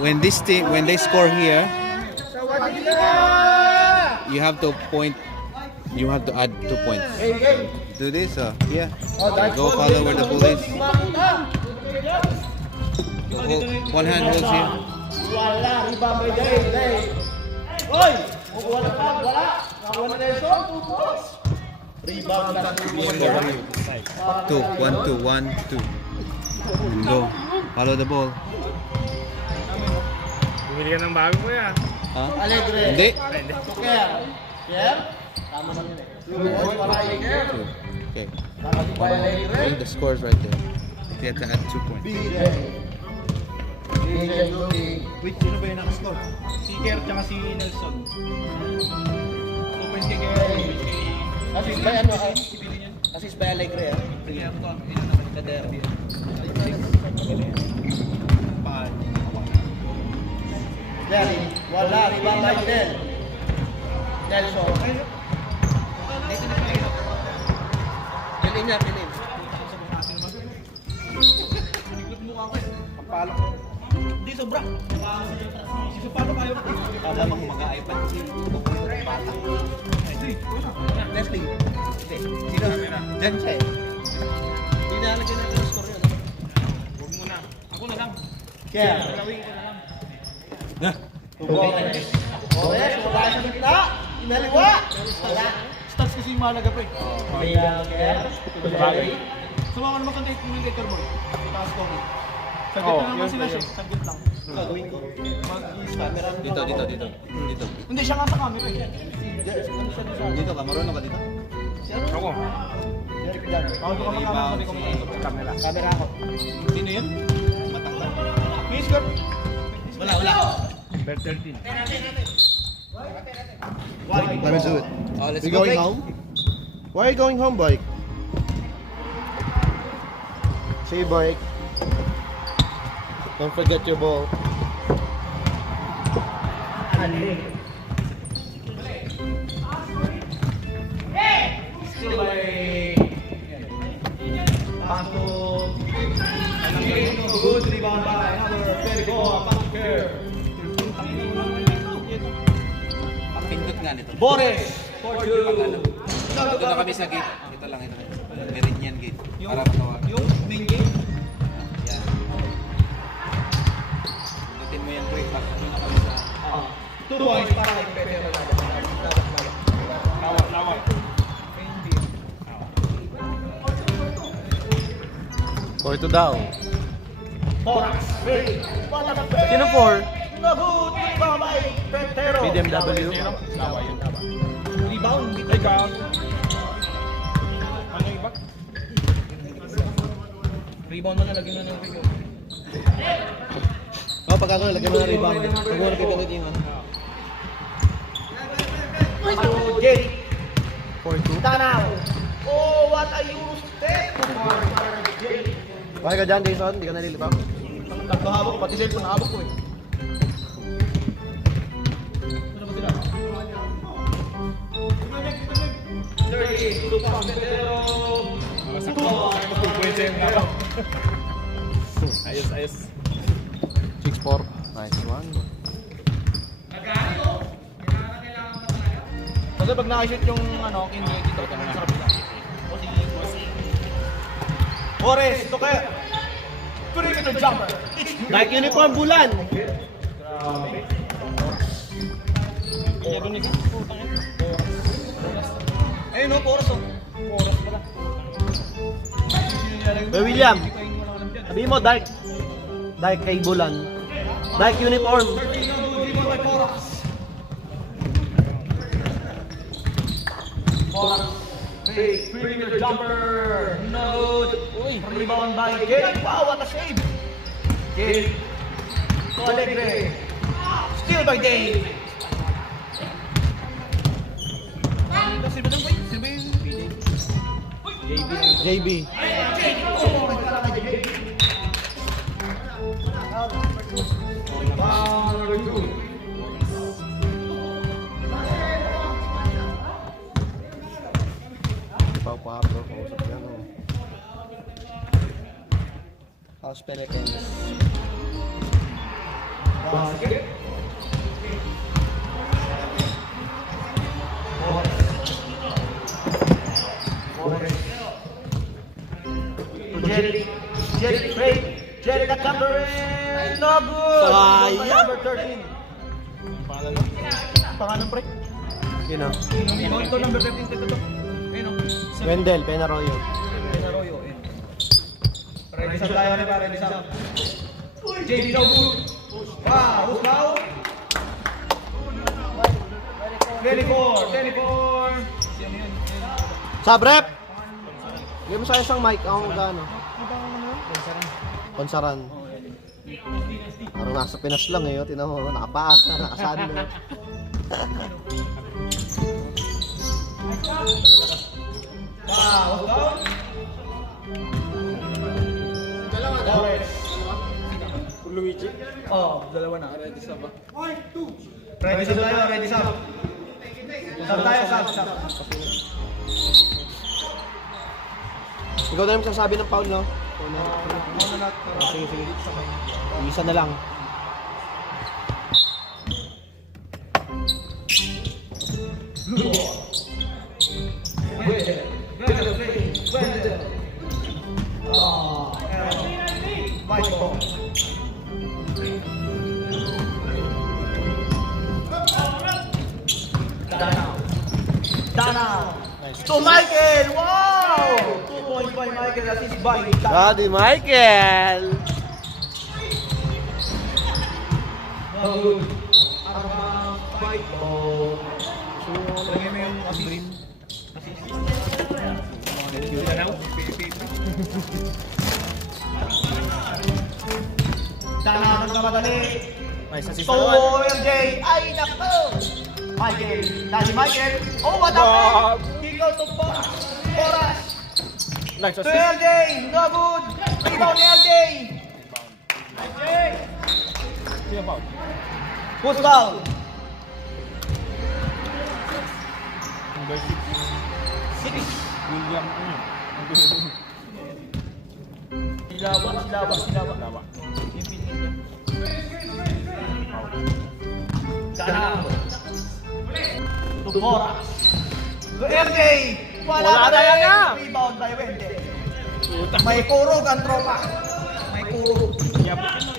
when this team, when they score here, you have to point. You have to add 2 points. Do this, yeah. Go follow where the ball is. One hand holds here. Wala, rebound by Day. Oy! Wala pa, wala. Wala na yung shot, 2 points. Rebound na. 2, 1, 2, 1, 2. And go. Follow the ball. Bumili ka ng bago ko yan. Huh? Alegre. Hindi. Tuker. Pierre? Tama lang yun eh. Wala yung Pierre. Okay. Tama din ba yung Alegre? And the scores right there. You have to add 2 points. BJ Luti. Wait, sino ba yung nakascore? Si Kerr tsaka si Nelson. 2 points kay Kerr. Assist by ano? Assist by Alegre ah. Kaya ito, ilan naman ka derby. Jerry. Wala, rebound by Del. Nelson. Pilin niya, pilin. Pampalo ko. Hindi sobra. Si paano kayo? Tama mang mag-iPad kasi pata. Leslie. Hindi. Sino? Diyan siya eh. Hindi nalagyan natin ang score yun. Huwag muna. Ako na lang. Kaya. Gawin ko na lang. Correct. Wala sa gitna. Inaliwa. Wala. Stats kasi yung mahalaga pa eh. Kaya. Sumama naman kang kung hindi Kerr Boy. Taas ko. Saglit na naman sila siya. Saglit lang. Gagawin ko. Mag-camera. Dito. Hindi siya nga sa camera eh. Dito ka, marunong ka dito? Ako. Ako ko mag-camera. Sabi ko mag-camera. Camera ako. Sino yun? Matangkad. Miss Kerr. Wala. Belt 13. Let me do it. Oh, let's You go. going home? Why are you going home, Blake? See you, Blake. Don't forget your ball. Still by Pasto. Good rebound by another very good Pasto Kerr. Pindot nga nito. Boris for two. Dito na kami sa gate. Ito lang. Meridian gate. Para matawag. Yung main game. Yan. Pindutin mo yung break. Ano na kami sa... 2 points para kay Pepe Ronaldo. Lawak. Porto down. Borax. Sino 4? Good rebound by Petero. PDMW. Lawa yun. Rebound. Rebound. Ano iba? Rebound mo na lagyan na ng video. Oh, pag ako lagyan mo ng rebound. Huwag mo nakipindot yung ano. To Jerry. 4-2. Tanaw. Oh, what a huge step. Bakit ka dyan, Jason? Hindi ka nalilipap? Tatlo hawak ko, pati cellphone hawak ko eh. Ano ba sila? 38, Lucas Pedro. Ayos. 6-4. Nice one. Kasi pag nakashoot yung ano, kindi dito ito sa kabila. O si Boris, ito kaya. Perimeter jumper. Nike uniform bulan. Kaya doon ito. Ayun o, Boris o. Boris pala. Hey, William. Sabihin mo, Dark. Dark kay bulan. Dark uniform. Big perimeter jumper. No. Rebound by Gabe. Wow, what a save. Gabe. Alegre. Steal by Gabe. JB. Pau-pablo, kausap yan. House Pelicans. Basket. Jerry Craig. Jerry got number in. No good. Sayang. Number 13. Pangalan pre? Yun o. Ito number 13. Ito. Ayun o. Wendell, Penaroyo. Penaroyo. Ready sa tayo na ba? Ready sa. JD no good. Wow. Who's now? 24. Sub rep! Bigyan mo sa isang mic. Ako magkano? Konsaran. Parang nasa Pinas lang eh. Tinan mo, nakapaa. Nakasaan mo. Wow. Who's now? Torres. Luigi? Oh, dalawa na. Ready sa ba? Ready sa tayo, ready sa. Sab tayo, sab. Ikaw na yung magsasabi ng foul, no? Sige. Isa na lang. Dana. To Michael! Wow! 2 points by Michael, assist by Dana. Daddy Michael! Good. Armang fight. Oh. Lagay mo yung assist. Dana, nagkamadali. Nice assist To LJ. Ay, nako! Michael. Daddy Michael. Oh, what happened? He goes to Boras. Nice To LJ. No good. Rebound ni LJ. Who's foul? Silawa. Dana. To Boras. To LJ. Wala na yan nga. Rebound by Wendell. May kurog ang tropa. May kurog.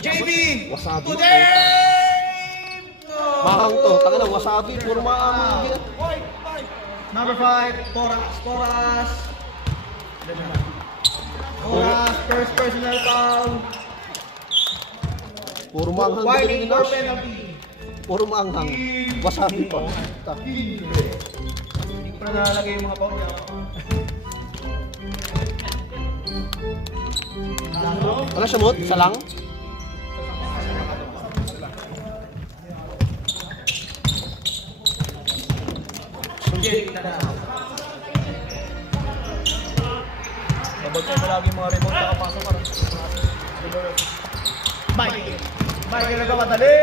JB. Wasabi. To Dave. Mahang to. Taka na, wasabi. Puro maamang. Number 5, Boras. Boras, first personal foul. Puro maanghang. Whining for Puro penalty. Puro maanghang. Wasabi pa. Hindi ko pa nalalagay yung mga foul niya. Wala siya mood? Isa lang? Nabagay mo lagi yung mga remote na kapasok para. Michael nagkamadali.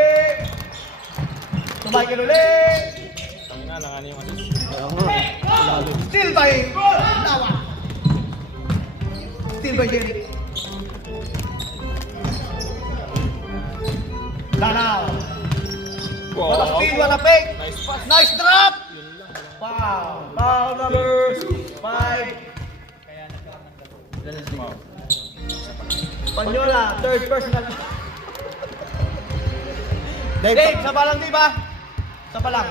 To Michael ulit. Kaya nga. Ilalim. Still by Lawa. Still by Jerry. Lanaw. What a speed, what a fake. Nice drop. Wow. Foul number 5. Panyola, third personal. Dave, sa palang di ba? Sa palang.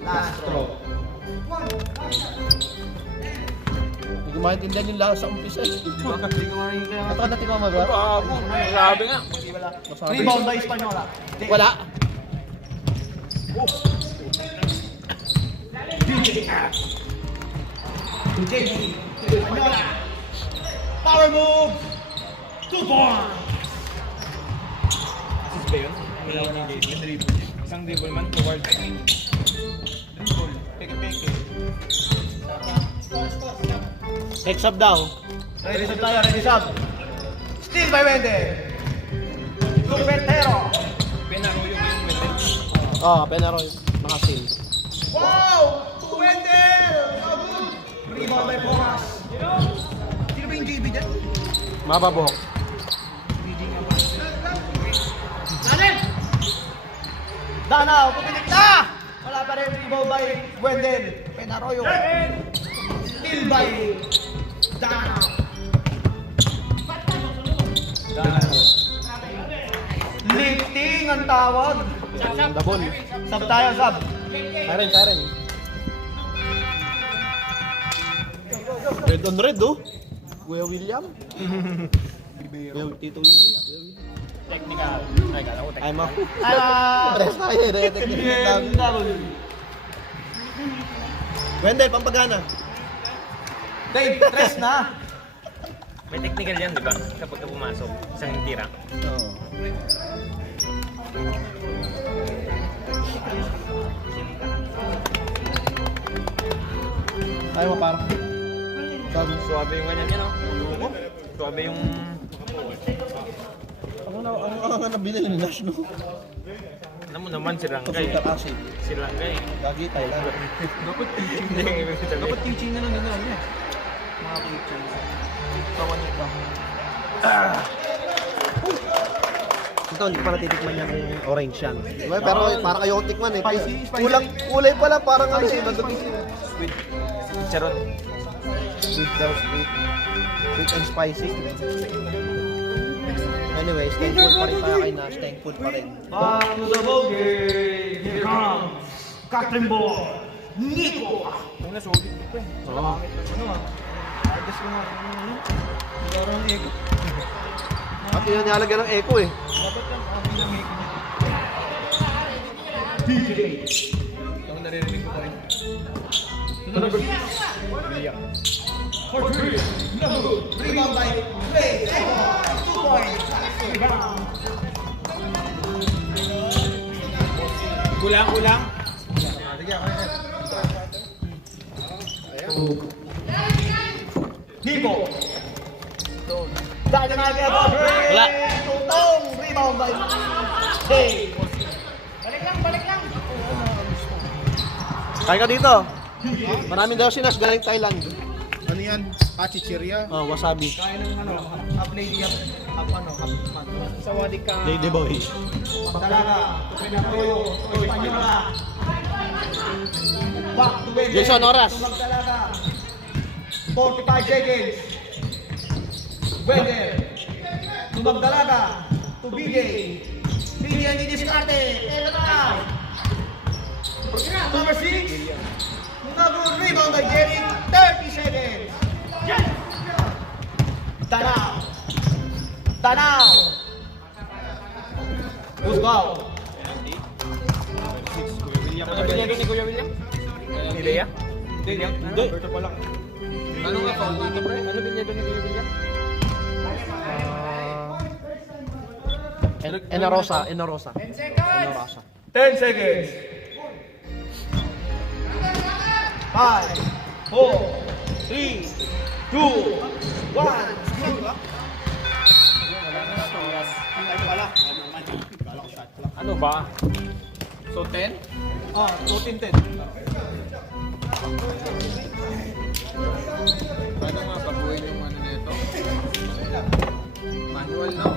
Last throw. Hindi ko maintindihan yung lasa sa umpisa. Hindi ko maintindihan. Ito ka natin mamaga? Grabe nga. Rebound by Espanyola. Wala. JB. Espanyola. Power move. 2 points. Assist ba yun? Isang dribble man forward. Dribble. Peke-peke. Next up daw. Ready sub tayo, ready sub. Steal by Wendell. Cupertero. Penaroyo yung method. Penaroy. Mga seal. Wow! To Wendell! Mababuhok. Danaw, pumilit na! Wala pa rin rebound by Wendell. Penaroyo. Still by Danaw. Lifting ang tawag. Dabon. Sab tayo, sab. Siren. Red on red, oh. Kuya William. Kuya Tito William. Technical. Ay, kala ko Ay, ma. Ah! Press tayo, eh. Technical lang. Wendell, pampagana. Dave, tres na. May technical yan, di ba? Kapag ka pumasok, isang tira. Oo. Tayo mo parang. Suwabe yung ganyan yan, oh. Suwabe yung... Ang nabili ni Nash, no? Alam mo naman, si Rangkay. Computer acid. Si Rangkay. Gagi, Thailand. Dapat teaching na lang nila niya. Mga teaching. Tawan niya ba? Ito, hindi ko pa natitikman yung orange yan. Diba? Pero parang ayoko tikman eh. Spicy. Kulay pala, parang ano siya. Sweet. Charon. Sweet daw, sweet. Sweet and spicy. Anyways, thankful pa rin tayo kay Nash. Thankful pa rin. Back to the ball game. Here comes Catherine Ball. Nico. Kung nasulit ko eh. Oo. Ano ah? Agas ko nga. Parang ego. At yun nilalagyan ng echo eh. Dapat lang amin ang ego niya. DJ. Yung naririnig ko pa rin. For three. No. Rebound by Play. 2 points. Rebound. Kulang. Nico. Dahil na kaya ba? Wala. Tutong. Rebound by Dave. Kain ka dito. Maraming daw si Nash galing Thailand. Ano yan? Pachichirya? Oh, wasabi. Kain ng ano? Half lady, half man. Sa wadik ka. Lady boy. Magdalaga. Pinapuyo. Espanyola. Back to Wendell. Jason, oras. Magdalaga. 45 seconds. Wendell. Magdalaga. To BJ. BJ ang didiskarte. Ito na. Number 6. Number rebound by Jerry. 30 seconds. Tanaw. Usbaw. Ano binigyan ni Kuya William? Ideya? William? Hindi. Ano nga pa? Ano binigyan ni Kuya William? Enarosa. 10 seconds. 5, 4, 3, 2, 1. Ano ba? So 10? Ah, 14-10. Paano nga baguhin yung ano nito? Manual, no?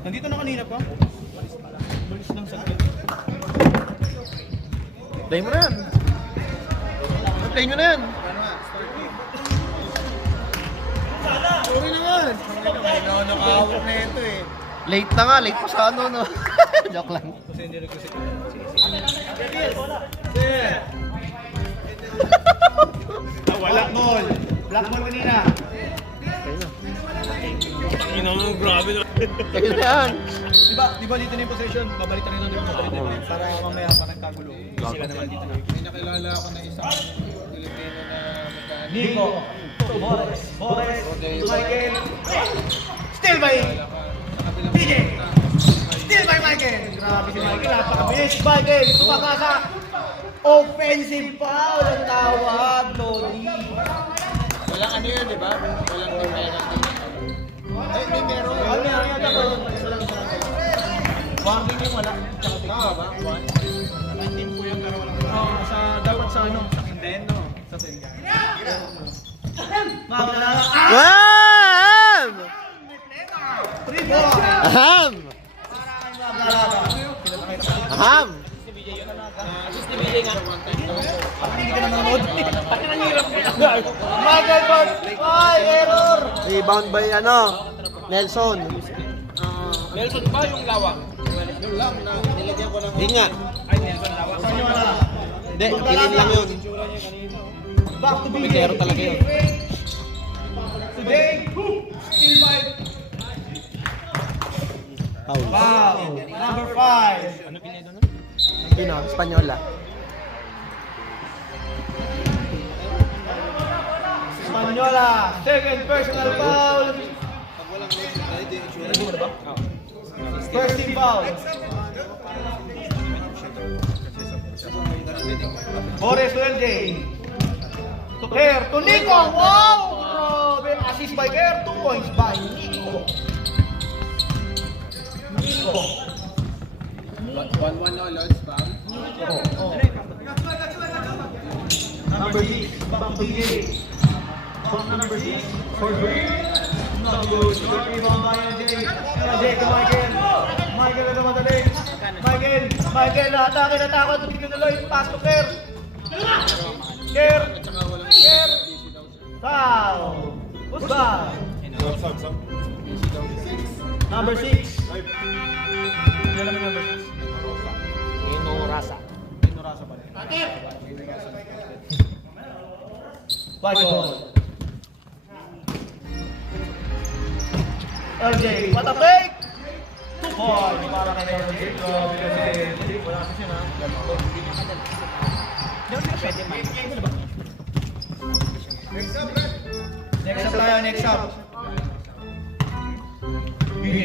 Nandito na kanina pa? Balis lang sa akin. Play mo na yan. Play nyo na yan. Sorry naman! Nakahawak na ito eh. Late na nga. Late pa sa ano, no? Joke lang. Kasi hindi rin kasi. Black ball. Black ball kanina. Okay na. Grabe na. Kaya na yan. Di ba dito na yung possession? Babalitan nito yung possession. Para mamaya pa nagkagulo. Sila naman dito na. May nakilala ako na isang Pilipino na mechanic. Nico. Boris. Michael. Still by DJ. Still by Michael. Grabe si Michael. Napakabilis. Michael. Tumakasa. Offensive foul ang tawag. Lodi. Walang ano yun, di ba? Walang penalty. Ay, may meron. Ano yan? Dapat. Warning yung wala. Tama ba? One? Dapat sa ano? Sa Nintendo. Sa Sega. Aham! Aham! Aham! Hindi ka nanonood. Michael Ford. Ay, error. Rebound by ano? Nelson. Nelson ba yung lawak? Yung lang na nilagyan ko ng... Hindi nga. Ay, Nelson lawak. Hindi, kilin lang yun. Back to BJ. Bigero talaga yun. Today, still five. Foul. Wow. Number 5. Ano pinay doon? Pino, Espanyola. Manyola. Second personal foul. First team foul. Boris to LJ. To Kerr. To Nico. Wow! Grabe. Assist by Kerr. 2 points by Nico. Nico. 1-1 no, Lods, Pam. Number 6. Back to DJ. Back to number 6. For three. Not good. Short rebound by LJ. LJ to Michael. Michael na naman dali. Michael. Atake na takot. Tinuloy. Pass to Kerr. Kerr. Foul. Who's foul? Number 6. Yan naman number 6. Inorasa. Inorasa pa rin. White ball. LJ, what a fake! 2 points para kay LJ. Grabe kasi LJ. Wala kasi na. Next up tayo, next up. BJ.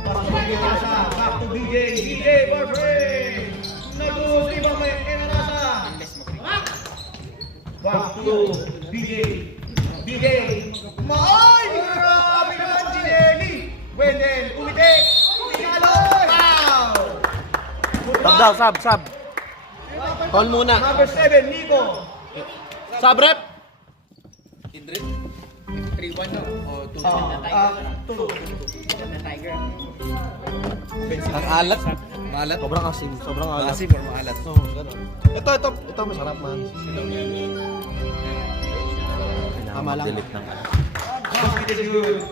Back to BJ. BJ for free. Nag-uusip ang may Enarasa. Back to BJ. BJ. Maoy! Grabe naman Ginelli. Wendell. Umitik. Tinaloy. Wow! Sub daw, sub. Call muna. Number 7, Nico. Sub rep. 3-1 no? O 2-2? Ang alat. Maalat. Sobrang asim. Sobrang alat. Asim or maalat? Oo, ganun. Ito masarap man. Tama lang. Delete ng ano. It is good.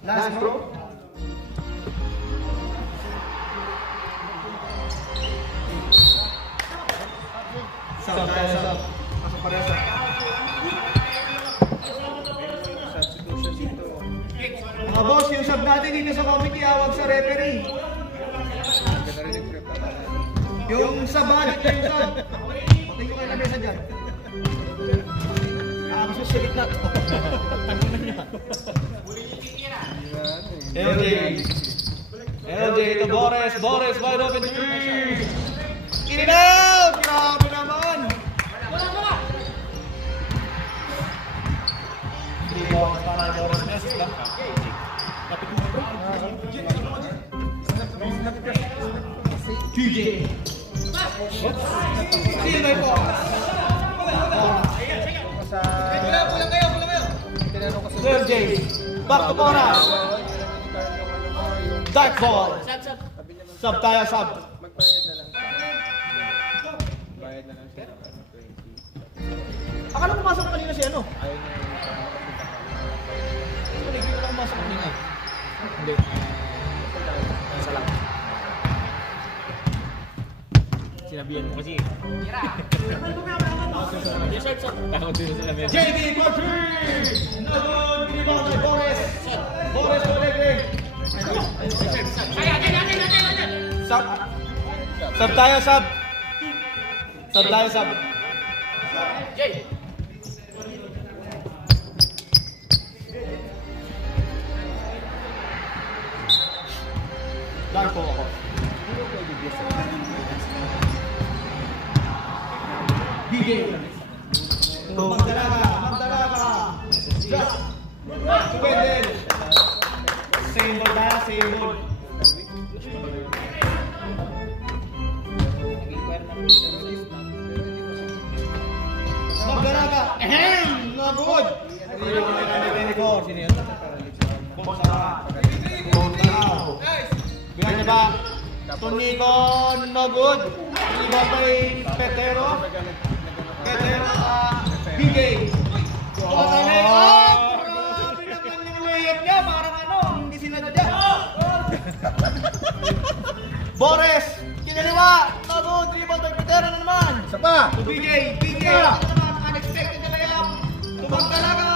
Last bro. Sub. Pasok pa rin sa. Mga boss, yung sub natin dito sa committee, awag sa referee. Yung sub natin, yung sub. Patay ko kayo na mesa dyan. Gusto sa gitna to. LJ to Boris, wide open three. In and out! Grabe naman! Hindi ko para Boris Messi ba? TJ. Sino na ito? LJ. Back to Mora. Dark ball. Sub tayo, sub. Bayad na lang siya. Akala ko pumasok na kanina si ano? Hindi ko lang pumasok kanina. Hindi. Isa lang. Sinabihan mo kasi. Takot din sila meron. JD for 3! Nagod, rebound by Boris. Boris Alegre. Sub. Sub tayo, sub. Sub tayo, sub. Dark po ako. Bigay. Magdalaga. Just. Subendel. Same ball tayo, same ball. Magdalaga. Ahem! Nagod! Sino yun? Bilang niya ba? Tunico, Nagod. Iba ba yung Petero? Petero, Bigay. Grabe naman yung layup niya. Parang ano, hindi sinadya. Boris, kinaliwa. Nagod, rebound by Petero na naman. Isa pa. Bigay. Ito naman, unexpected na layup. Tubang talaga.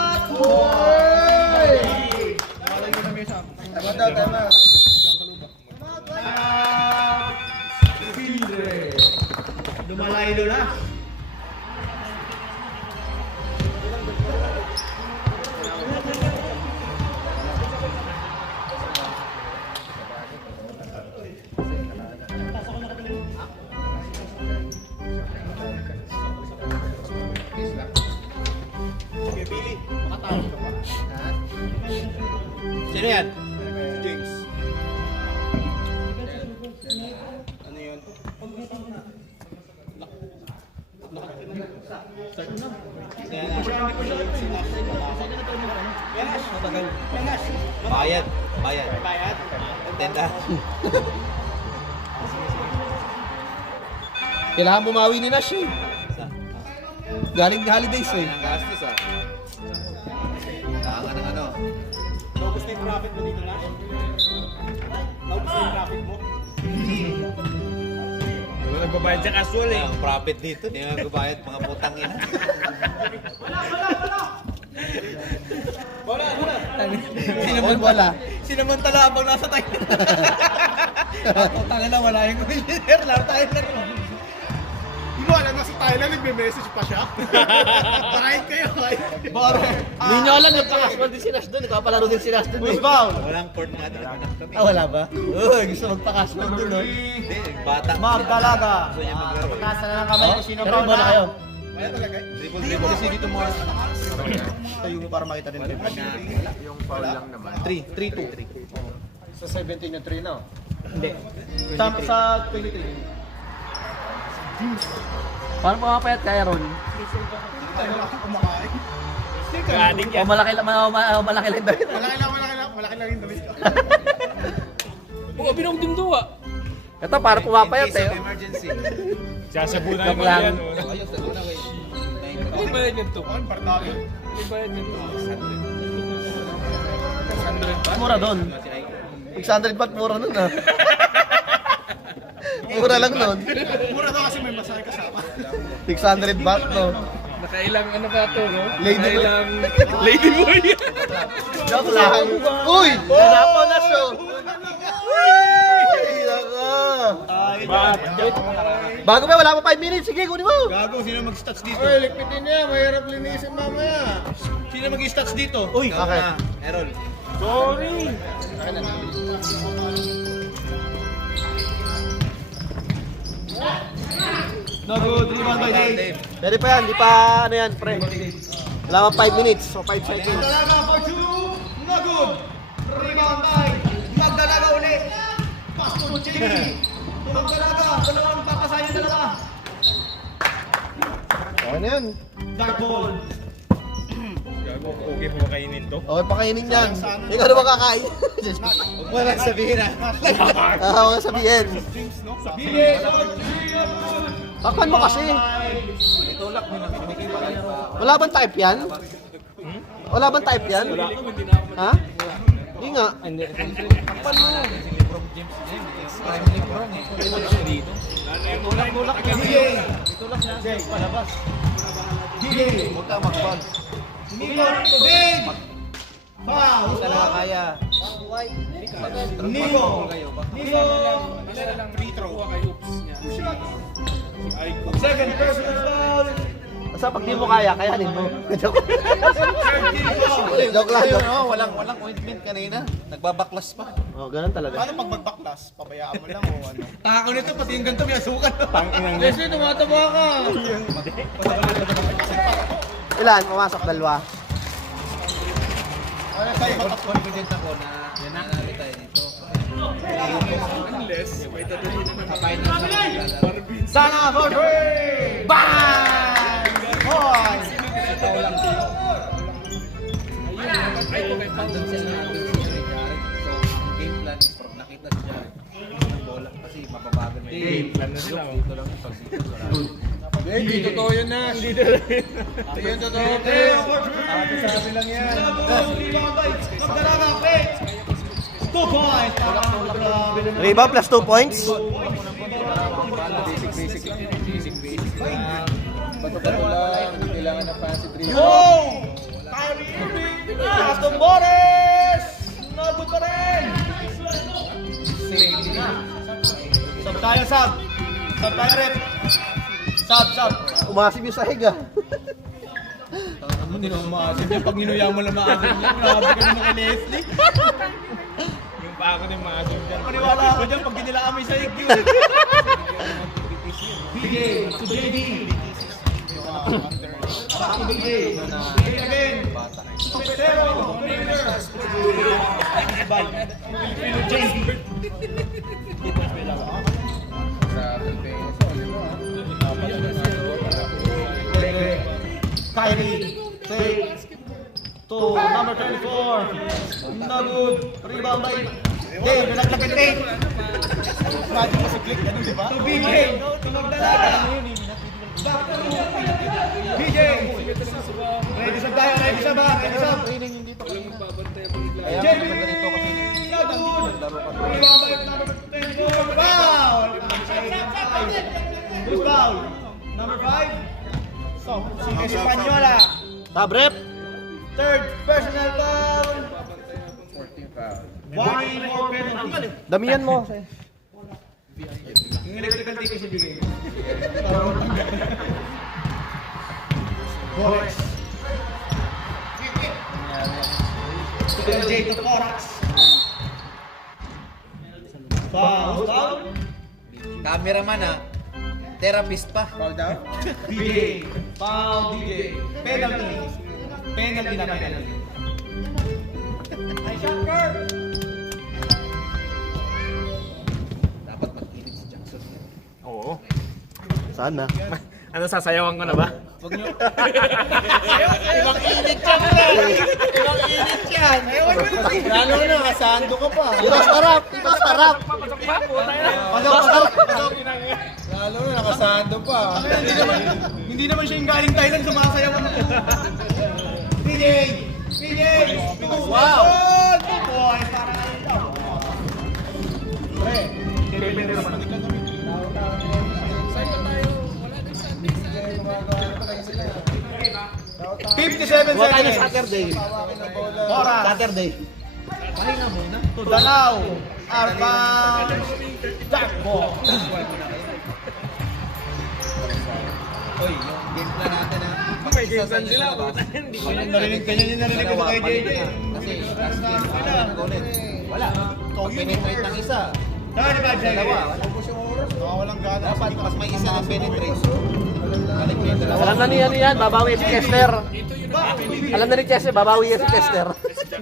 Tama. Lumalaylo na. Sino yan? James. Ano yun? Bayad. Bayad? Tenda. Kailangan bumawi ni Nash eh. Galing holidays eh. Ang gastos ah. Kailangan ng ano. Naubos na yung profit mo dito, Nash? Naubos na yung profit mo? Wala nagbabayad sa casual eh. Ang profit dito, hindi nga gubayad mga putang ina. Wala. Sinamantala habang nasa tayo. Tanga na, wala yung engineer. Laro tayo na rin. Hindi mo alam, nasa Thailand, nagme-message pa siya. Parahin kayo, ay. Hindi nyo alam, nagpakaswal din si Nash doon. Nagpapalaro din si Nash doon. Who's bound? Walang court nga dito kami. Ah, wala ba? Oo, gusto magpakaswal doon. No? Hindi, bata. Magdalaga. Gusto niya maglaro. Nasa na lang kami kung sino Pero bound bola kayo. Kaya talaga? Dribble kasi dito mo. Tayo mo para makita din. Yung foul lang naman. 3-2. Sa 17 na 3 na. Hindi. Sa 23. Paano pumapayat kaya Ron? Galing O malaki lang malaki lang dahil. Malaki lang yung damit ko. Oo, binong duwa. Ito para pumapayat In case of eh. emergency. Sasabunan Joke mo lang. yan. Ayos, ano na wait. Ano ba yan to? Ano, partado? Ano ba yan to? Mura doon. 600 baht mura nun ah. Mura lang nun. Mura daw kasi may masakay kasama. 600 baht no. Nakailang ano ba to, no? Lady boy. Nakailang lady boy. Joke lang. Uy! Nanapo na show. Uy! Bago ba? Wala pa 5 minutes. Sige, kunin mo. Gago, sino mag-stats dito? Oy, likpitin niya. Mahirap linisin mamaya. Sino mag-stats dito? Uy, okay. Errol. Sorry. Nagod, rebound by Dave. Pwede pa yan. Di pa ano yan, pre. Wala pa 5 minutes. So 5 seconds. Magdalaga for 2. Nagod. Rebound by Magdalaga uli. Pass to Jamie. Magdalaga. Dalawang papasayan dalawa. Okay na yan. Dark ball. Gago, okay mo kainin to? Okay, pakainin yan. Ikaw na ba kakain? Huwag mo lang sabihin ah. Huwag na sabihin. Bigay for 3. Takpan mo kasi. Itulak mo lang. Wala bang type yan? Wala bang type yan? Ha? Hindi nga. Takpan mo. Prime Lebron eh. Dito. Bigay. Jay, palabas. DJ. Huwag kang mag-foul. Nico, tubig. Foul. Hindi talaga kaya. Nico. Nico. Free throw kay Oops niya. Second personal foul. Basta pag di mo kaya, kayanin mo. Joke Joke lang. lang. Walang ointment kanina. Nagbabaklas pa. Oh, ganun talaga. Paano pag magbaklas? Pabayaan mo lang o ano? Tako nito, pati yung ganito may asukan. Leslie, tumataba ka. Ilan? Pumasok dalawa. Ano tayo confident ako na nanalo tayo dito. Unless, may tatuloy naman. Kapay na sa Sana for three! Bang! Hoy! tao lang siya. Ay, kung may foul. Nandun sila natin si Jared. So, ang game plan is pag nakita si Jared, ng bola. Kasi mababagal na Game plan na sila. Dito lang yung pag-dito. Hindi, totoo yun na. Hindi yun totoo. Sabi lang yan. Magdalaga, Fritz! 2 points! Rebound plus 2 points. Bato-bato lang, hindi kailangan ng fancy dribble. Yo! Kyrie Irving! Aston Boris! Nabot pa rin! Sub tayo, sub! Sub tayo rin! Sub! Umasib yung sahig ah. Hindi naman maasin niya. Pag ninuya mo lang maasin niya, grabe ka naman kay Leslie. Yung pa ako din maasim dyan. Paniwala ako dyan pag dinilaan mo yung sahig yun. BJ to JD. Back to BJ. BJ again. Pero, JD. Kyrie, take to number 24. Not good. Rebound by Dave. Nalaglag ang Dave. Imagine mo si Click, ganun di ba? To BJ. Tunog na lang. Back to BJ. Ready sub tayo, ready sub ba? Ready sub. JB. Not good. Rebound by number 24. Foul. Who's foul? Number 5. So, si Espanyola. Tabrep. Third personal foul. 14 foul. 1 more penalty. Damihan mo. Yung electrical tape kasi bigay. Boris. J to Corax. Foul. Cameraman ah. Therapist pa. Foul down. DJ. Foul DJ. Penalty. Penalty na penalty. Ay, shotgun. Dapat mag-init si Jackson. Oo. Saan na? Ano, sasayawan ko na ba? Huwag nyo. Ibang init yan na. Ibang init yan. Lalo na, kasando ka pa. Ibas harap! Ibas harap! Lalo na, nakasando pa. Hindi naman siya yung galing Thailand, sumasayaw na. PJ! PJ! Wow! Boy, para na ito. Pre, depende naman. 57 Huwag tayo seconds. Saturday. Oras. Saturday. To Dalaw. Arpan. Jackbo. Hoy, yung game plan natin na May game plan sila. Hindi ko lang. Narinig ko ba kay JJ? Kasi last game, ulit. Wala. Penetrate ng isa. 35 seconds. Dalawa. Walang gana. Dapat mas may isa na penetrate. Balik na yung dalawa. Alam na niya yan, babawi si Kester. Alam na ni Chester, babawi yan si Kester.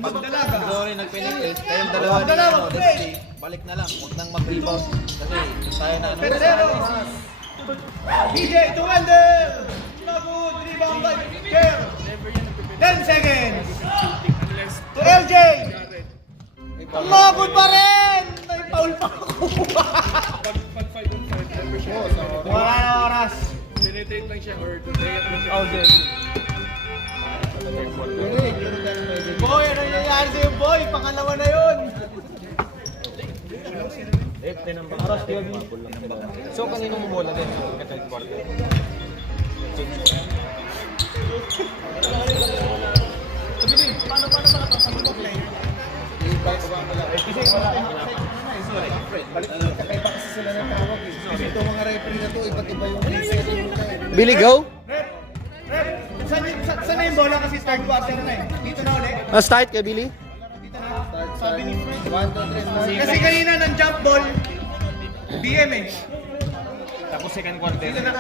Magdalaga. Sorry, nag-penetrate. Kayong dalawa ni Dalawa, ano, play. Destiny. Balik na lang. Huwag nang mag-rebound. Kasi tayo na ano. Pedrero. DJ to Wendell. Not good. Rebound by Kerr. 10 seconds. To LJ. Lagod pa rin. May foul pa ako. Pag 5 on 5, siya. Wala na oras. Penetrate lang siya or to take lang siya. Oh, boy, ano nangyayari sa'yo, boy? Pangalawa na yun. So, kaninong bola din? Second quarter. Paano malapang sa mga play? Kakaiba kasi sila ng tawag eh. Kasi itong mga referee na to, iba't iba yung reset. Billy, go! Saan na yung bola kasi third quarter na eh? Dito na ulit. Start kay Billy. Dito na. Sabi ni Fred. 1, 2, 3, kasi kanina ng jump ball, BM eh. Tapos second quarter. Dito na.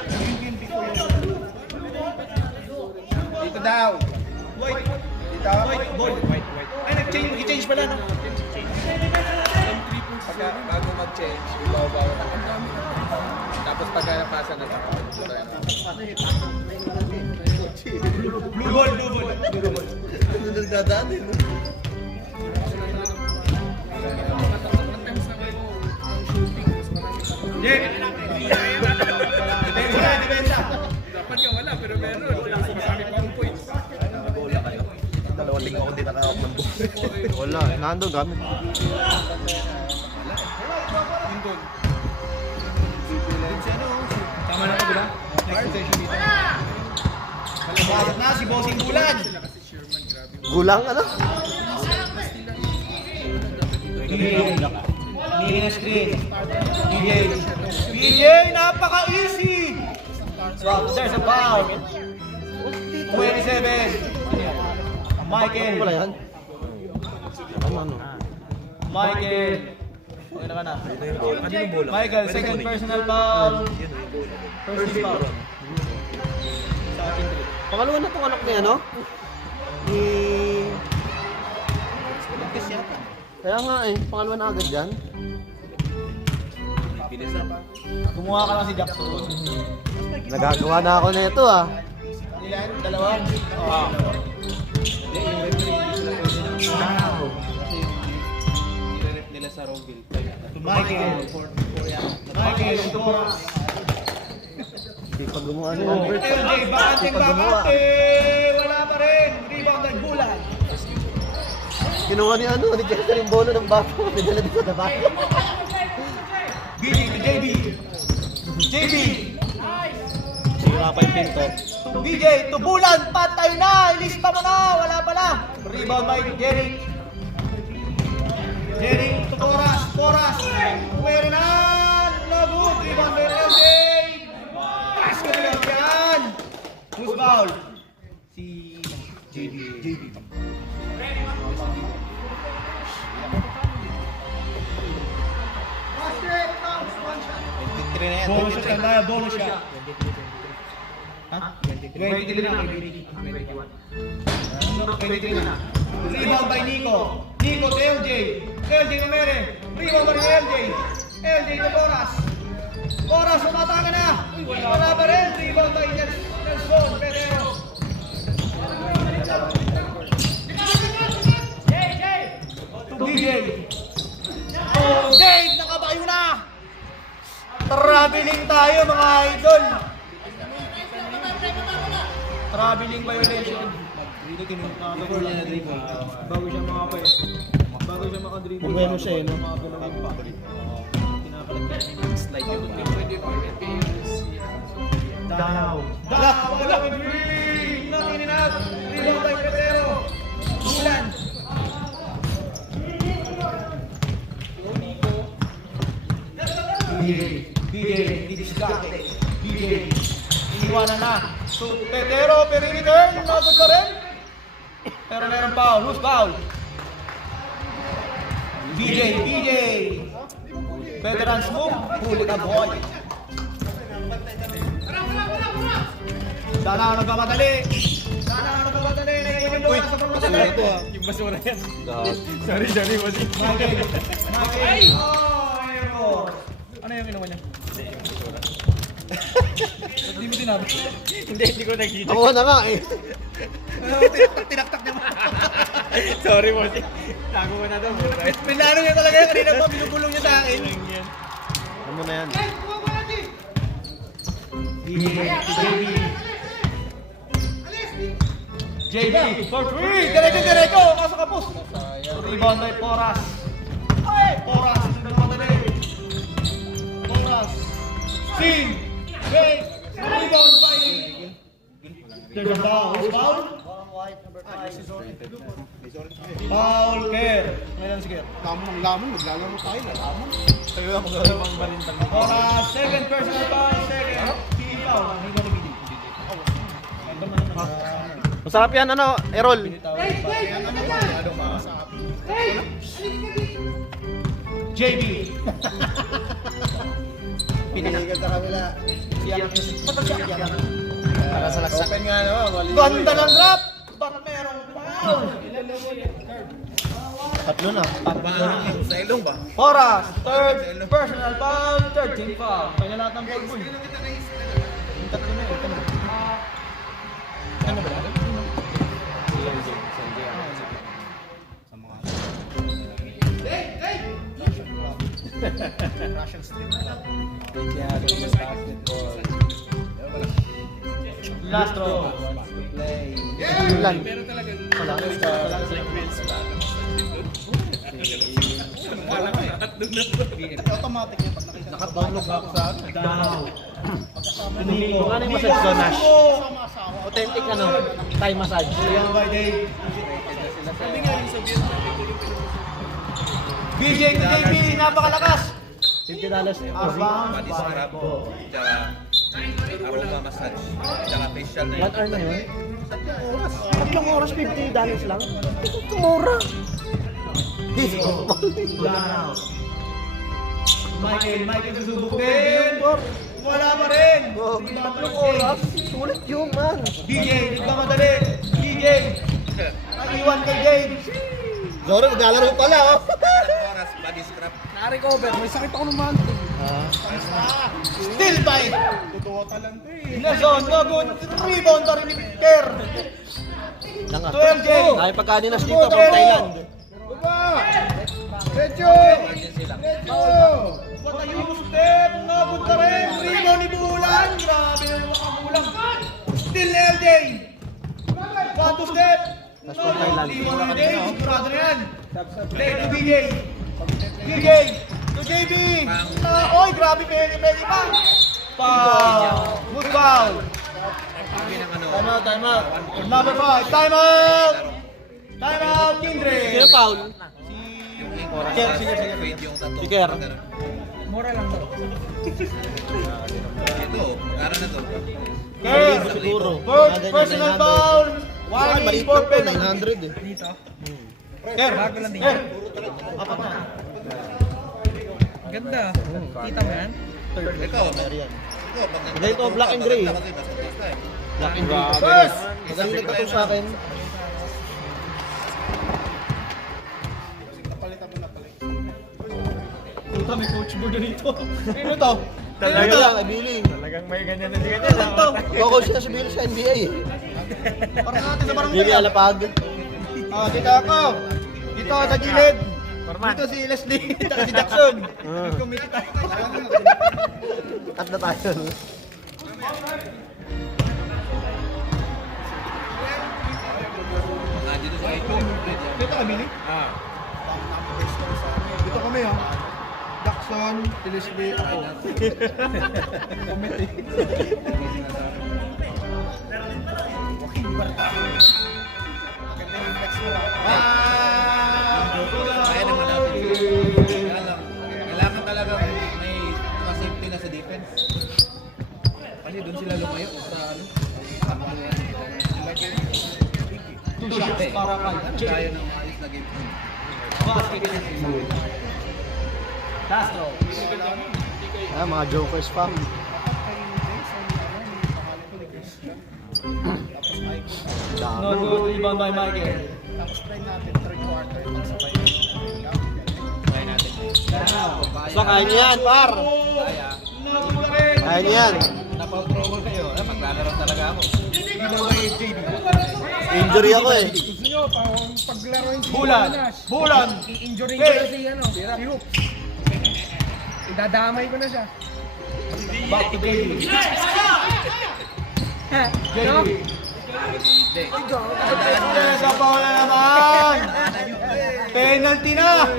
Dito daw. White. Dito. White ball. White. Ay, nag-change pala no? Pagka bago mag-change, ibaw-baw na. Tapos pagka napasa na lang. Blue ball. Nagdadaan eh. Yeah. Depensa. Dapat ka wala, pero meron. Kasami pa ang points. Dalawang linggo ako din nakahawak ng buhay. Wala, nandun gamit. Tama na ito, diba? Next session dito. Malabasat na si Bossing Bulan. Gulang ano? Mini na screen. PJ, napaka-easy! So, there's a foul. 27. Michael. Wala yan. Ano? Michael. Okay na ka na. Michael, second personal foul. First foul. Sa akin, Pangalawa na itong anak niya, no? Ni... Kaya nga eh, pangalawa na agad yan. Gumawa ka lang si Jackson. Nagagawa na ako na ito ah. Ilan? Dalawa? Oo. Nila sa Roville. Michael. Michael, Dora. Hindi pa gumawa niya. LJ, bakante! Wala pa rin. Rebound ng Bulan. Kinuha ni ano, ni Jester yung bola ng bata. Pinala din sa dapat. BJ to JB. JB. Sira pa yung pinto. To BJ, to Bulan. Patay na. Ilista mo na. Wala pala. Rebound by Jerry. Jerry to Poras. Meron na. No good. Rebound by LJ. Pass ko na lang yan. Who's foul? Si JB. Bonus shot lang tayo, bonus shot. Ha? 23 na, 23 na. Rebound by Nico. Nico to LJ. LJ na mere. Rebound by LJ. LJ to Boras. Boras, umataka na. Wala pa rin. Rebound by Nelson Pedro. To DJ. Oh, Dave, nakabayo na. Traveling tayo mga idol. Traveling violation. Bago siya makapay. Bago siya makadribble. Bueno siya eh, no? Slide yun. Down. Block. Wala. Not in and out. Rebound by Pedro. Bulan. BJ, didiskarte. BJ, iniwanan na. So, Pedro, return. Nabot ka rin. Pero meron foul. Who's foul? BJ. Veterans move. Huli ka, boy. Sana ako nagpapadali. Naiinom na sa pagpapadali. Yung basura yan. Sorry, bossing. Michael. Oh, ayun. Ano yung kinuha niya? Hindi mo sinabi. Hindi ko nakita. Ako na nga eh. Tinaktak niya mo. Sorry, bossing. Tago ko na daw. Pinlano niya talaga yan. Kanina pa, binubulong niya sa akin. Ano mo na yan? JB for free! Diretso! Kaso kapos! Rebound by Poras. Poras! Poras! Sing! Wait! Rebound by There's a foul. Who's foul? Foul, Kerr. Ngayon si Kerr. Lamon, maglalaro tayo. Lamon. Kayo lang maglalawang balintang dito. For a second personal foul, second team foul. Hindi na nabili. Masarap yan, ano, Errol. JB. Pinigigan sa kabila. Para sa laksa. Open nga naman. Ganda ng drop. Ba't merong foul? Tatlo na. Sa ilong ba? Horas, third personal foul, third team foul. Kaya lahat ng ball boy. Tatlo na, ito na. Ano ba yan? Russian street. Last throw. Ulan. Automatic yan pag nakita. Nakadownload ako sa ano. Kung ano yung massage doon, Nash? Authentic, ano, Thai massage. Young by Dave. BJ, JB, napakalakas. $50. Outbound. Body scrub. Tsaka aroma massage. Tsaka facial na 1 hour na yun? Tatlong oras, $50 lang? Ito mura. Disco. Down. Michael susubok din. Wala pa rin. Tatlong oras? Sulit yun, man. BJ, nagmamadali. BJ. Naiwan kay Dave. Zoro, naglalaro pala, oh. oras body scrub. Na-recover. May sakit ako naman. Still by. Totoo talang to eh. Nelson, no good. Rebound pa rin ni Peter. Lang, 12 J. Kaya pagkadinas dito from Thailand. Baba! Medyo! Medyo! What a huge step. No good pa rin. Rebound ni Bulan. Grabe na yung makabulang. Still LJ. 1 to step. That's from Thailand. Rebound ni Dave. Sigurado na yan. Play to BJ. BJ. To JB. Oy, grabe. Pwede pa. Foul. Good foul. Time out, time out. Number 5. Time out. Time out, Kindred. Sino foul? Sige. Yung tattoo. Si Kerr. Mura lang daw. Ito, kara na to. Kerr. Siguro. First personal foul. Ay, 1 maliit for lang to, penalty. 900 eh. Dito. Kerr. Bago lang din. Kerr. Apat na. Ganda. Kita mo yan? Ikaw, Ayan. ikaw, pag Hindi, ito, black and gray. Kasi nasa taas na eh. Black and green. First. Magaling nagtato sa akin. Puta, may coach board dito. Sino to? Talaga lang, ay Billy. Talagang may ganyan na din ganyan. Sino to? Coach niya si Billy sa NBA eh. Parang natin sa barangay. Billy Alapag. Dito ako. Dito sa gilid. Dito si Leslie. Dito si Jackson. Nag-committee tayo. Cut na tayo. Dito sa ito. Dito kami ni. Dito kami ha. Jackson, si Leslie, ako. Committee. Kaya naman natin. Kaya lang, kailangan talaga may safety na sa defense. Kasi doon sila lumayo sa ano. Two shots para kay Tayo ng ayos na game. Castro. Ah, mga jokers pa. No good rebound by Michael. Tapos try natin third quarter. Magsabay. So, kaya niya yan, par. Kaya niya yan. Napaw-trouble kayo. Maglalaro talaga ako. Injury ako eh. Gusto nyo, paglaro yung Bulan. Bulan. i-injury ko kasi ano. Si Hoop. Idadamay ko na siya. Back to JB. No? Sa bola naman. Penalty na.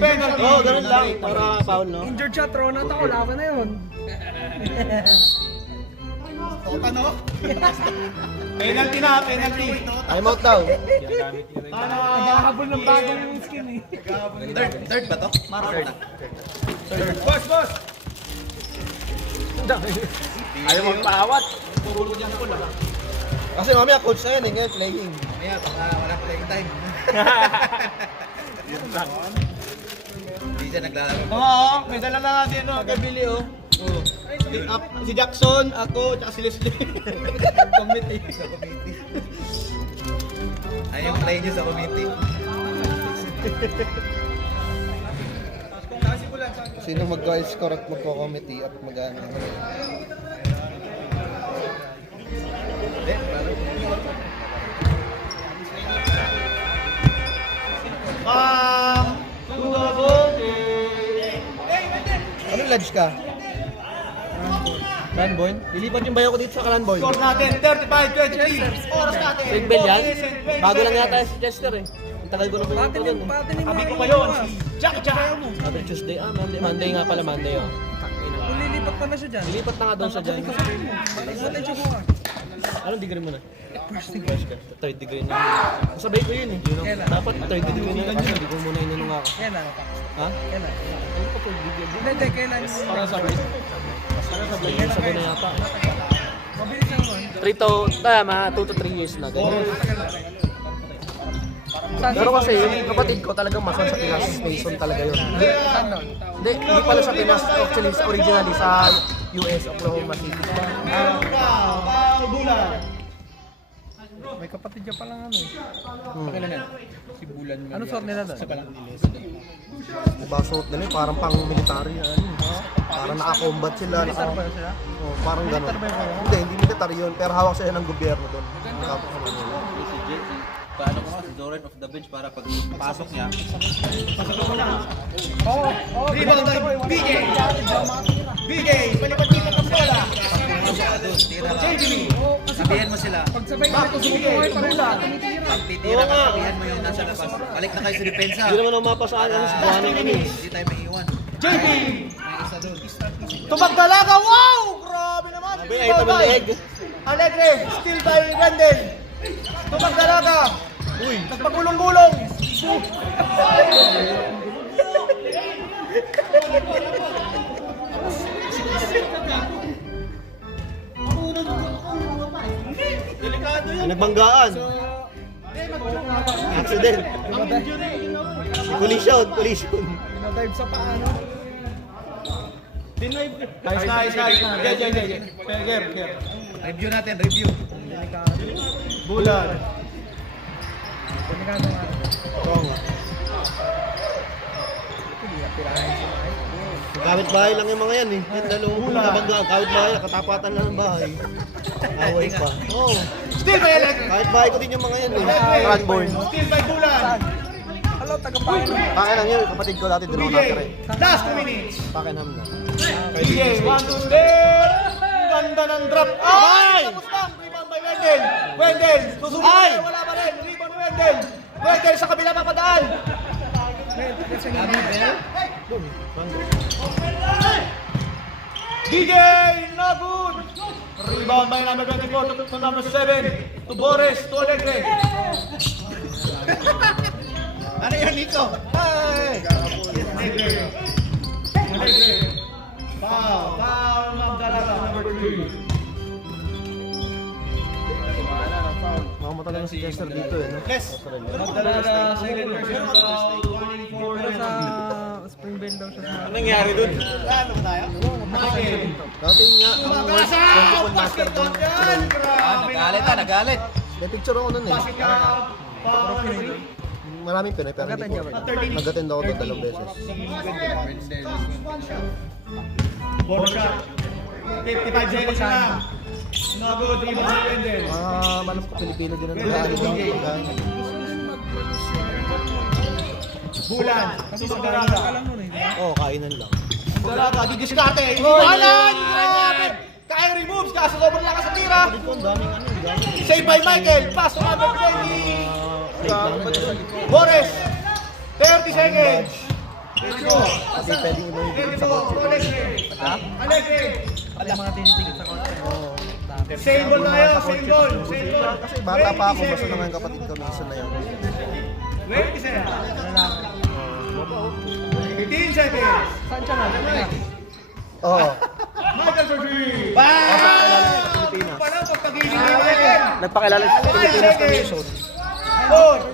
Penalty. Oo, ganun lang. Para foul, no? Injured siya, thrown out ako, laban na yun. Penalty na, penalty. Time out daw. Naghahabol ng bagong skin eh. Third ba to? Third na. Boss, boss. Ayaw magpaawat. Kasi mamaya coach na yun, ngayon playing. Kaya baka wala playing time. Yun lang. Hindi siya naglalaro. Oo, may dala na natin, no? Pagkabili oh. Si Jackson, ako, tsaka si Leslie. Committee. Sa committee. Ayaw play niyo sa committee. Sino mag-score at magko-committee at mag-ano? Hindi, paano? Anong lodge ka? Ranboy? Lilipat yung bayo ko dito sa Ranboy. Score natin, 35-23. Oras natin. St. Bell yan? Bago lang yata si Chester eh. Ang tagal ko na pinunta doon. Sabi ko pa yun, si Jack Jack. Sabi Tuesday, Monday nga pala, Monday oh. Lilipat pa na siya dyan. Lilipat na nga daw siya dyan. Wala siya buka. Anong degree mo na? First ka. Third degree na. Kasabay ko yun eh. Dapat third degree na. Kasi hindi ko muna inanong ako. Kailan? Ha? Kailan? Ano pa third degree? Hindi, kailan? Parang sabi na yata. Mabilis lang naman. 2 to 3 years na. Ganyan. Pero kasi yung kapatid ko talagang mason sa Pinas. Mason talaga yun. Hindi pala sa Pinas. Actually, sa originally sa US, Oklahoma City. May kapatid niya palang ano eh. Kailan yan? Si Bulan. Ano suot nila doon? Diba suot nila parang pang military na ano. Parang naka-combat sila. Militar ba sila? Oh, parang gano'n. Hindi militar yun. Pero hawak sila ng gobyerno doon. Tapos ano yun. Si Jesse. Paano ko nga si Zoran of the bench para pag pasok niya. Rebound by BJ. BJ, palipat-lipat ang bola. Tira lang. Sabihan mo sila. Pagsabay na ito, sumutuhay pa rin lahat. Pag titira ka, sabihan mo yung nasa labas. Balik na kayo sa depensa. Hindi naman ako mapasaan ano sa buhanan kami. Hindi tayo may iwan. JB, May isa doon. tumagdalaga. Wow! Grabe naman. Sabi ay ito leg. Alegre, still by Randall. Tumagdalaga. Uy, nagpagulong-gulong. Nagbanggaan. Accident. Collision. Pinadive sa paano. Nice. Get. Review natin, review. Bulan. Delikado nga. Oo nga. Kawit bahay lang yung mga yan eh. Yung dalawang nabanggaan. Kawit bahay, katapatan lang ng bahay. Away pa. Oo. Still by Alegre. Kahit bahay ko din yung mga yan eh. Runborn. Still by Bulan. Hello, taga-paano. Pakinam yun, kapatid ko dati doon ako natira eh. Last 2 minutes. Pakinam na. BJ, 1-2 step. Ganda ng drop. Ay! Tapos lang. Rebound by Wendell. Wendell. Susunod Ay! na, wala pa rin. Rebound by Wendell. Wendell sa kabila papadaan. DJ Nabun. Rebound by number 24 to number 7. To Boris. To Alegre. Ano yan, Nico? Hey! Alegre. Foul, Magdalena, number 3. Mga talagang si Chester dito eh. No? Yes. Magdalena, second person, foul, 184. Pero sa Springville daw siya sa... Anong nangyari dun? Ano tayo? Michael. Dati nga, ang worst principal master doon. Nagalit. May picture ako nun eh. Basket ka. Maraming Pinoy pero hindi ko. Nag-attend ako doon 2 beses. Border shot. 55 seconds na lang. No good, rebound si Wendell. Alam ko Pilipino din ang nag-aari doon. Bulan. Kasi sa dalaga ka lang nun eh. Oo, kainan lang. Dalaga, didiskarte. Iwanan! Grabe! Kaya removes, kaso sobrang lakas sa tira. Dito ang daming ano, daming. Save by Michael. Pass to number 20. Boris. 30 seconds. Kasi pwedeng ibang sa kotse. Alegre. Pati mga tinitigit sa court. Oo. Same ball tayo, same ball, same ball. Kasi bata pa ako, basta naman yung kapatid ko, Mason na yan. 27. 15 seconds. Saan siya nga? Oo. Michael for 3. Pilipinas. Pala, pagpagiging natin. Nagpakilala sa Pilipinas kay Mason. 4,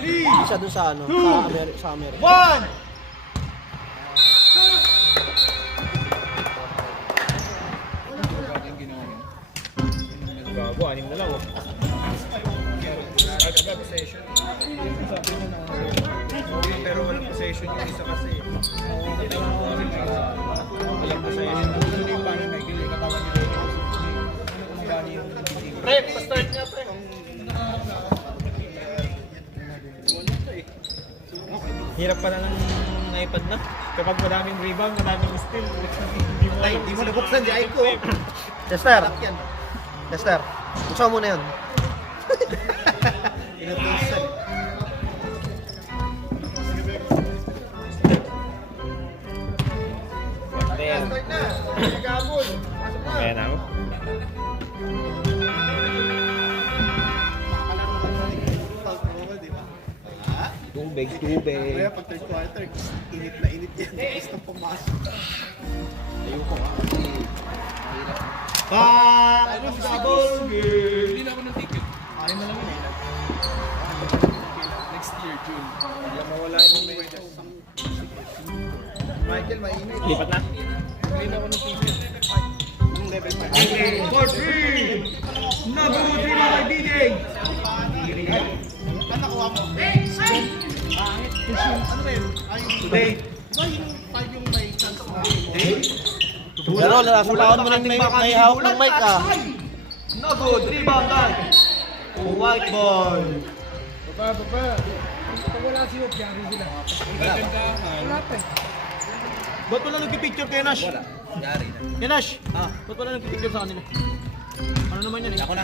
3, Hindi siya dun sa ano, sa Amerika. 1. Gago, 6 na lang oh. Agad possession. Pero walang possession yung isa kasi. Walang possession. Yung paano may gili, katawan nila yung Pre, pa-start niya, pre. hirap pala ng iPad na. Kapag madaming rebound, madaming steal. Hindi mo nabuksan di Aiko. Lester. Lester. Buksan mo na yun. Kaya na ako. Tubig. Kaya pag third quarter, init na init yan. Gusto pumasok. Ano si double game? Hindi na ako ng ticket. Ayun na lang yun eh. Next year, June. Bigla mawala yung momentum. Michael, mainit. Lipat na. Hindi na ako ng ticket. Level 5. For 3! Number 3 mga kaibigan! Ano nakuha mo? Ano rin? Ay, Today. ba yung 5 yung may chance na? Pero lalakulawan mo ng may hawak ng mic ah. No good. Rebound done. White ball. Ba't wala nagpipicture kay Nash? Wala. Yari na. Kay Nash? Ba't wala nagpipicture sa kanila? Ano naman yan eh? Ako na.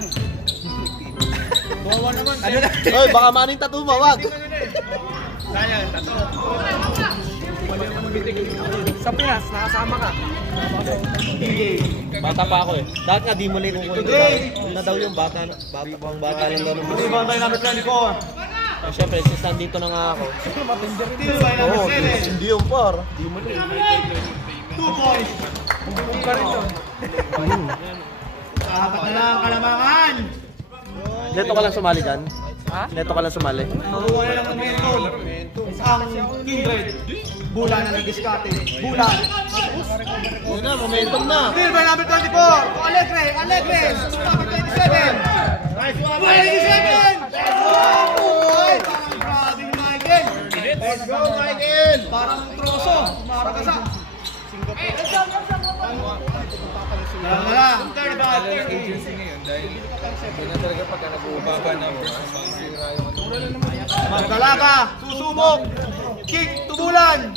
Kawawa naman. Ano na? Hoy, baka maning tattoo mo, wag. Sayang, tato. Sa Pinas, nakasama ka. Bata pa ako eh. Dahil nga di mo lang kukunin. Na daw yung bata lang daw ng Rebound tayo number 24. Siyempre, since nandito na nga ako. Steal by number Oo, 7. hindi yung par. Di mo lang. 2 points. Apat na lang kalamangan. Neto ka lang sumali dyan? Ha? Neto ka lang sumali? Nakuha na lang ng momentum. Ang Kindred. Bulan na nag-discarte. Bulan. Yun na, momentum na. Steal by number 24. Alegre. Number 27. Nice one. 27. Ay, parang grabe ni Michael. Let's go, Michael. Parang troso. Marakasa. Lang. 35. Agency ngayon dahil yun na talaga pagka nag-ubaba numbers ng sira yung Magdalaga. Susubok. Kick. Tubulan.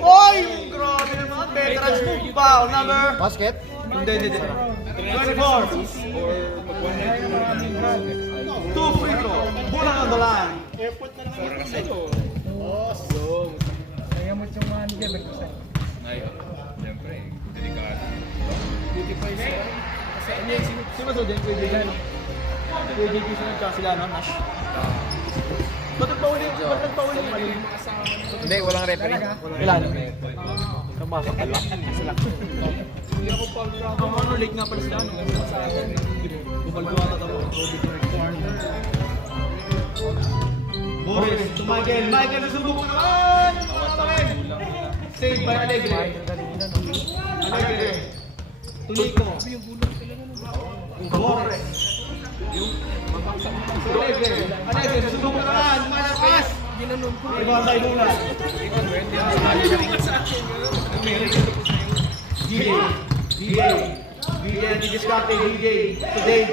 Oy! Grabe naman. Veterans move. Foul number. Basket? Hindi. 24. 2 free throw. Bulang on the line. ngayon. Siyempre, delikado. Sino to din? Kuya Digan. Kuya Digan sila sila na Nash. Ba't nagpaulit? Hindi, walang referee. Ilan? Namasok ka lang. Ang ano, late nga pala sila. Bumaldo ata daw. Boris, to Michael. Michael, nasubok mo naman! Save by Alegre. Alegre. Tuliko. Boris. Alegre, nasubok mo naman! Malakas! Iba tayo muna. DJ, anti-discarte, DJ. Today.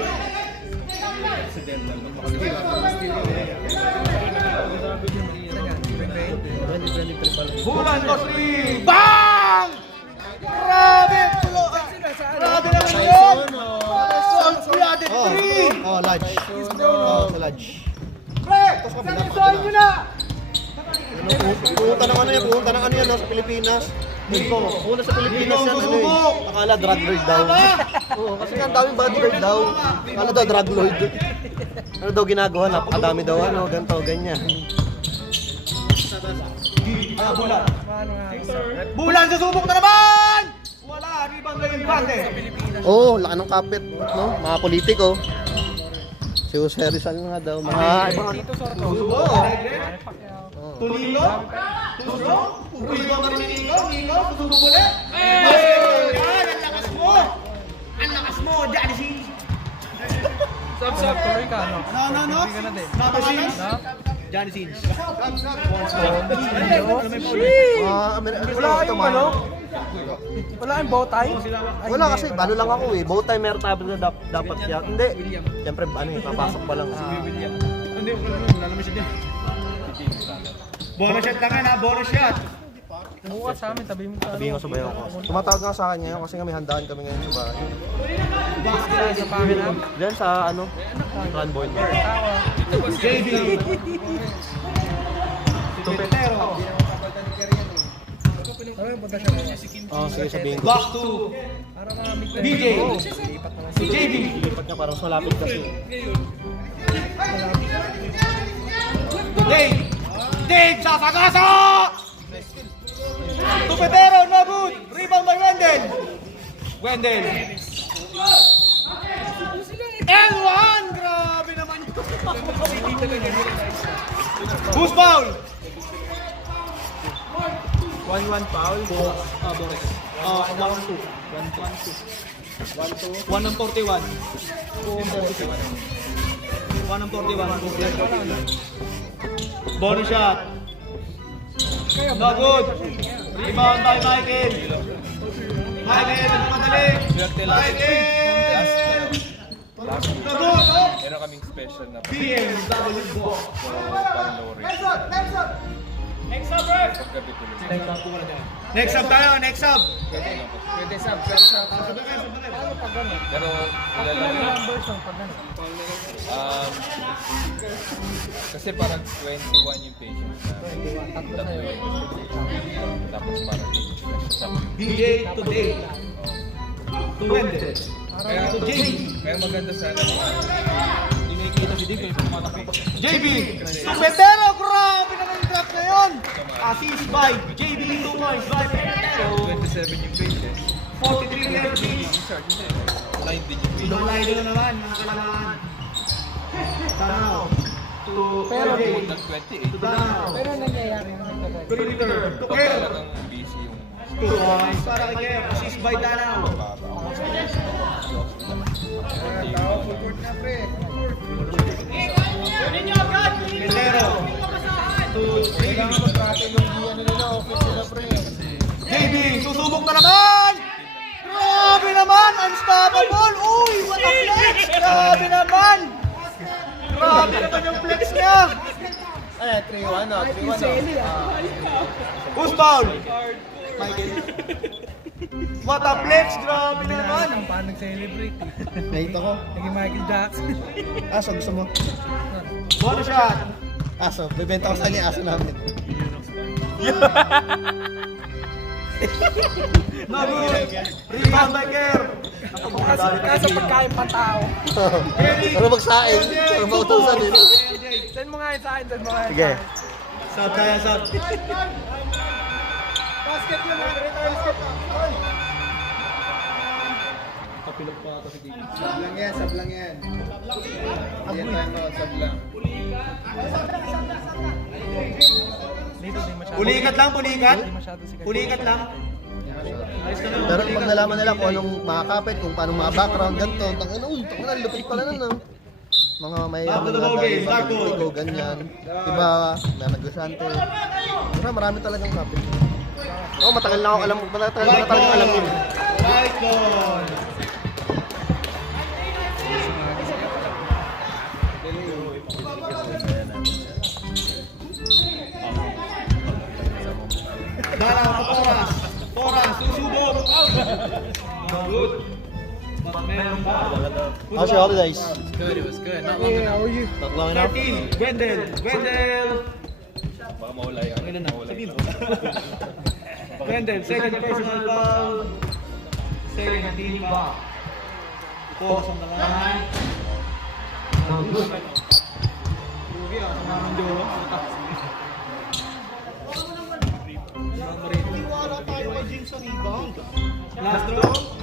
Bulan ko 3. Bang! Grabe! Grabe naman yun! Salt created 3! Oh, Lodge. Oh, sa Lodge. Pre! Sabihin nyo na! Pumunta ng ano yan, sa Pilipinas. Nico. Una sa Pilipinas Nico, yan, ano susubok. eh. Akala drug lord daw. Oo, kasi nga ang daming bodyguard daw. Akala daw drug lord. Ano daw ginagawa? Napakadami daw ano, ganito, ganyan. Bulan. Bulan, susubok na naman! Wala, rebound na yung bate. Oo, laki ng kapit, no? Mga politiko. Si Jose Rizal nga daw, mga ibang ano. Susubok. Tulilo. Tusok. Rebound na rin Nico. Nico, susubok ulit. Yan, ang lakas mo. Ang lakas mo, Johnny Sins. No. Napakalas. Johnny Sins. Wala kayong ano? Wala kang bow tie? Wala kasi, balo lang ako eh. Bow tie meritable na dapat yan. Hindi. Siyempre, ano eh, papasok pa lang. Hindi, wala naman siya dyan. Bonus shot lang yan ha, bonus shot. Bukas sa amin, tabi mo sa Sabihin ko sa bayo ko. Tumatawag nga sa akin ngayon kasi nga may handaan kami ngayon sa bahay. sa pangin na. Diyan sa ano, Cranbourne. JB. Tupetero. Oo, sige sabihin ko. Block 2. DJ. Si JB. Lipat niya parang mas malapit kasi. Dave Sasagasa! Tupetero, no good! Rebound by Wendell! Wendell! L1! Grabe naman yun! Who's foul? 1-1 foul. Boris. 1-2. 1 ng 41. 1 ng 41. Bonus shot. No good. Rebound by Michael. Michael, madali. Michael! No good. Meron kaming special na BMW box. parang low rate. Paggabi tuloy. Next sub tayo, next sub. Pwede sub. Pero ilalagay Numbers lang pag ano. kasi parang 21 yung patients na tatlo yung tapos parang sa DJ today. To Wendell. To JB. kaya maganda sana Hindi nakikita si Dave kaya pumatakbo. JB! Tupetero! Grabe naman yung drop na yun! Assist by JB 2 points by Tupetero. 27 yung patients 43 left each. line din yung patients Idol na naman, mga kailangan. Tanaw. To Pero LJ. ng 28 To Tanaw. Pero nangyayari naman talaga. Perimeter. To pag Kerr. talagang busy yung 2 points para kay Kerr. Assist by Tanaw. Tupetero. To JB, susubok na naman! Grabe naman! Unstoppable! Uy! What a flex! Grabe naman! Grabe naman yung flex niya! Ay, 3-1 no? 3-1 no? Who's foul? What a flex! Grabe naman! Paano nag-celebrate eh. Nakita ko. Naging Michael Jackson. Aso, gusto mo? Bonus shot! Aso, bibenta ko sa kanya aso namin. No good! Rebound by Kerr! Kaso pagkain pa tao. Pero magsaing. Pero mautusan din. Send mo nga yun sa akin, send mo nga yun. Sige. Sub tayo, sub. Kapilog pa ata si Dave. sab lang yan yan time out sab lang Dito di masyado. Pulikat lang, pulikat! Di masyado si Pulikat lang! Pero pag nalaman nila kung anong makakapit, kung paano mga background, ganito, tangina, lupit pala nun, no? Mga may Back to the ball game, back to. politiko, ganyan. Iba, may negosyante. Marami talagang kapit. Oo, matagal na ako alam, matagal na talagang alam yun. Right goal! Dala, Poras! Poras, susubok! Good! But meron pa. How's your holidays? good it was good not Hey, how are you? Not long enough? 13, Wendell! Wendell! baka mawala yung Ano na? Sabihin mo. Wendell, second personal foul. Second team foul. Focus on the line. Rugi ah, sama ng Joro. Wala tayo kay James sa rebound. Last draw.